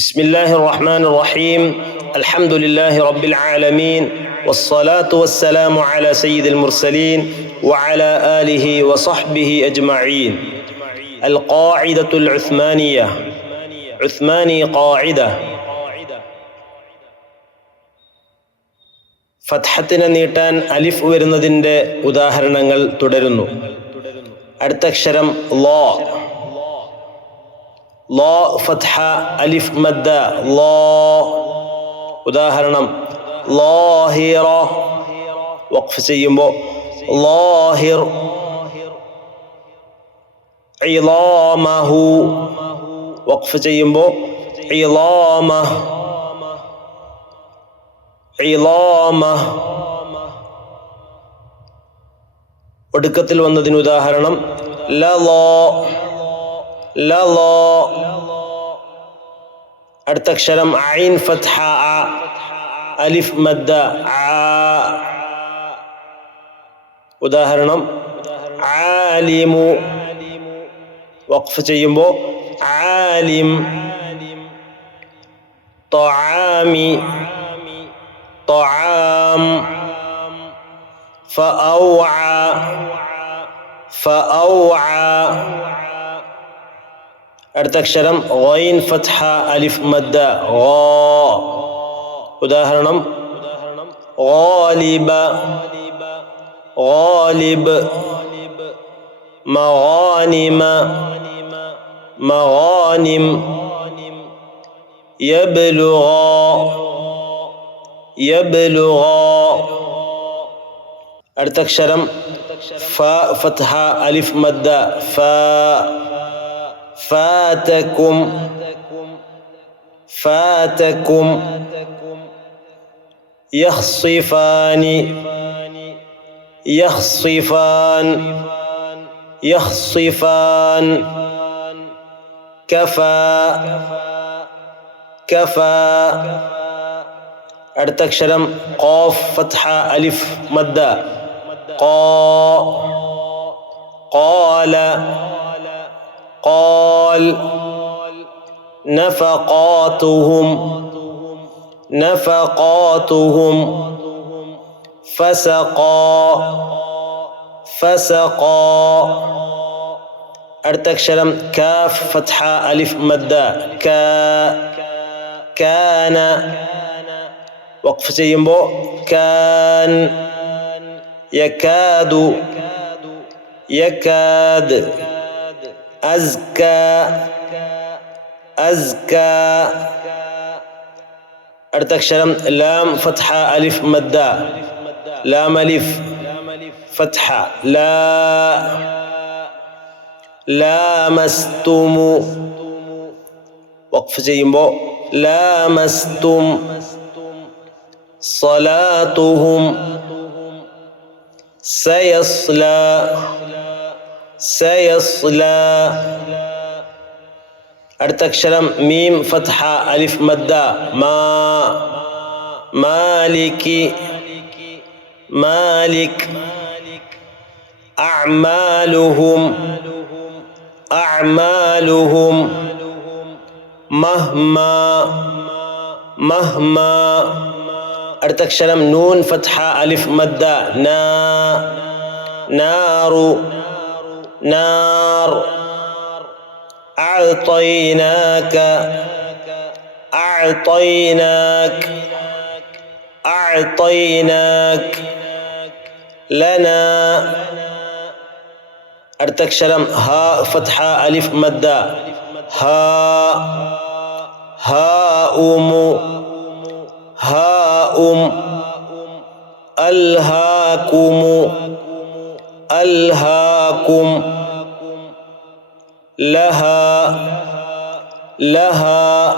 بسم الله الرحمن الرحيم الحمد لله رب العالمين والصلاة والسلام على سيد المرسلين وعلى آله وصحبه أجمعين. القاعدة العثمانية عثماني قاعدة. ഫത്ഹത്തിനെ നീട്ടാൻ അലിഫ് വരുന്നതിൻ്റെ ഉദാഹരണങ്ങൾ തുടരുന്നു. അടുത്ത അക്ഷരം ലോ. ലോ ഫത്ഹ അലിഫ് മദ്ദ ലോ. ഉദാഹരണം ലാഹിറ. വഖഫ് ചെയ്യുമ്പോൾ ലാഹിർ. ഇളാമഹു. വഖഫ് ചെയ്യുമ്പോൾ ഇളാമഹ്. ഇളാമഹ്. ഒടുക്കത്തിൽ വന്നതിന് ഉദാഹരണം ലളോ. ലളോ. അടുത്ത അക്ഷരം ഐൻ ഫത്ഹ അ അലിഫ് മദ്ദ ആ. ഉദാഹരണം ആലിമു. വഖഫ് ചെയ്യുമ്പോൾ ആലിം. ത്വആമി. طعام. فأوعى. فأوعى. അടുത്ത അക്ഷരം ഗൈൻ ഫത്ഹ അലിഫ് മദ്ദ ഗാ. ഉദാഹരണം ഗാലിബ. ഗാലിബ്. മഗാനിമ. മഗാനിം. യബ്ലുഗ. യബ്ലുഗ. അടുത്ത അക്ഷരം ഫ ഫത്ഹ അലിഫ് മദ്ദ ഫ. ഫാതകും. ഫാതകും. യഖ്സിഫാനി. യഖ്സിഫാൻ. യഖ്സിഫാൻ. കഫാ. കഫാ. അടുത്ത അക്ഷരം ഖാഫ് ഫത്ഹ അലിഫ് മദ്ദ ഖാ. ഖാല. ഖാൽ. നഫഖാതുഹും. നഫഖാതുഹും. ഫസഖാ. ഫസഖാ. അടുത്ത അക്ഷരം കാഫ് ഫത്ഹ അലിഫ് മദ്ദ കാ. കാന. വഖഫ് ചെയ്യുമ്പോൾ കാൻ. യകാദു. യകാദ്. അസ്ക. അസ്ക. അടുത്ത അക്ഷരം ലാം ഫത്ഹ അലിഫ് മദ്ദ ലാം അലിഫ് ഫത്ഹ ലാ. ലാമസ്തുമു. വഖഫ് ചെയ്യുമ്പോൾ ലാമസ്തും. صلاتهم. سيصلى. سيصلى. അടുത്ത അക്ഷരം മീം ഫത്ഹ അലിഫ് മദ്ദ മാ. മാലികി. മാലിക്. അഅ്മാലുഹും. അഅ്മാലുഹും. മഹ്മാ. മഹ്മാ. അടുത്ത അക്ഷരം നൂൻ ഫത്ഹ അലിഫ് മദ്ദ നാ. നാറു. നാർ. അഅ്തൈനാക. അഅ്തൈനാക. അഅ്തൈനാക. ലനാ. അടുത്ത അക്ഷരം ഹാ ഫത്ഹ അലിഫ് മദ്ദ ഹാ. ഹാഉമു. ഹാഉം. അൽഹാകുമു. അൽഹാകും. ലഹാ. ലഹാ.